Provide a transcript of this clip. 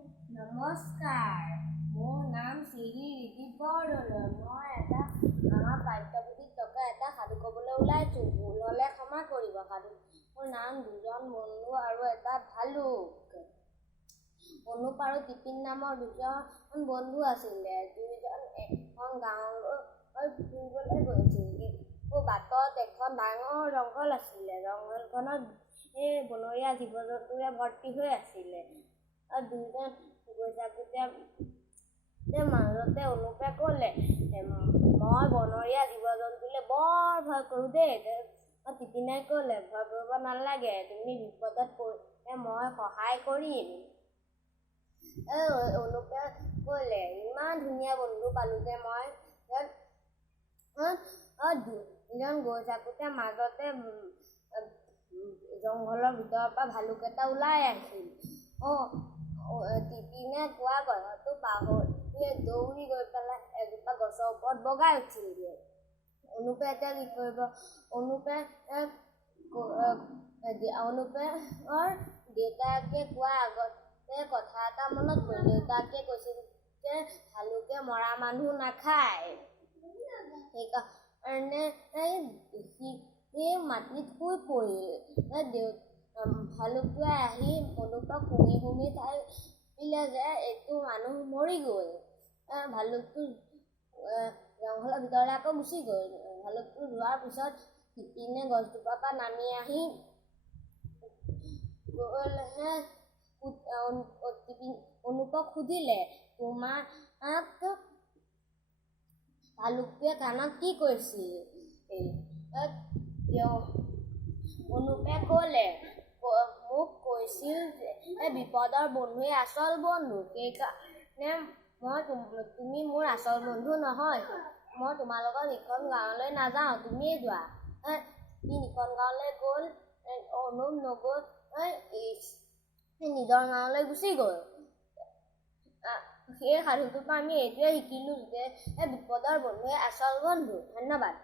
নমস্কাৰ, মোৰ নাম শ্ৰী ঋতিক বৰদলৈ। মই আমাৰ পাঠ্যপুথিত থকা এটা সাধু ক'বলৈ ওলাইছোঁ। ভুল হ'লে ক্ষমা কৰিব। সাধুৰ নাম দুজন বন্ধু আৰু এটা ভালুক। অনুপ আৰু টিপিন নামৰ দুজন বন্ধু আছিলে। দুয়োজন এখন গাঁৱলৈ ফুৰিবলৈ গৈছিল। বাটত এখন ডাঙৰ জংঘল আছিলে। জংঘলখনত বনৰীয়া জীৱ-জন্তুৰে ভৰ্তি হৈ আছিলে। দুয়োজন গৈ থাকোঁতে মাজতে অনুপে ক'লে, মই বনৰীয়া জীৱ-জন্তুলে বৰ ভয় কৰোঁ দেই। টিপিনে ক'লে, ভয় কৰিব নালাগে, তুমি বিপদত পৰিলে মই সহায় কৰিম। অনুপে ক'লে, ইমান ধুনীয়া বন্ধু পালোঁ যে মই। দুজন গৈ থাকোঁতে মাজতে জংঘলৰ ভিতৰৰ পৰা ভালুক এটা ওলাই আহিল। টিপিনে কোৱা কথাটো পাহৰি দৌৰি গৈ পেলাই এজোপা গছৰ ওপৰত বগাই উঠিলগৈ। অনুপে এতিয়া কি কৰিব? অনুপেৰ দেউতাকে কোৱা আগতে কথা এটা মনত পৰিল। দেউতাকে কৈছিল যে ভালুকে মৰা মানুহ নাখায়। সেইকাৰণে সি মাটিত শুই পৰিল। ভালুকটোৱে আহি অনুপক শুঙি চাইলে যে এইটো মানুহ মৰি গ'ল। ভালুকটো জংঘলৰ ভিতৰলৈ আকৌ গুচি গ'ল। ভালুকটো যোৱাৰ পিছত টিপিনে গছজোপাৰ পৰা নামি আহি অনুপক সুধিলে, তোমাক ভালুকটোৱে কাণত কি কৈছিল? অনুপে ক'লে, মোক কৈছিল যে বিপদৰ বন্ধুৱে আচল বন্ধু। সেইকাৰণে তুমি মোৰ আচল বন্ধু নহয়। মই তোমাৰ লগত ইখন গাঁৱলৈ নাযাওঁ, তুমিয়ে যোৱা। সি ইখন গাঁৱলৈ গ'ল। অনুপ নগৈ নিজৰ গাঁৱলৈ গুচি গ'ল। সেই সাধুটোৰ পৰা আমি এইটোৱে শিকিলোঁ যে বিপদৰ বন্ধুৱে আচল বন্ধু। ধন্যবাদ।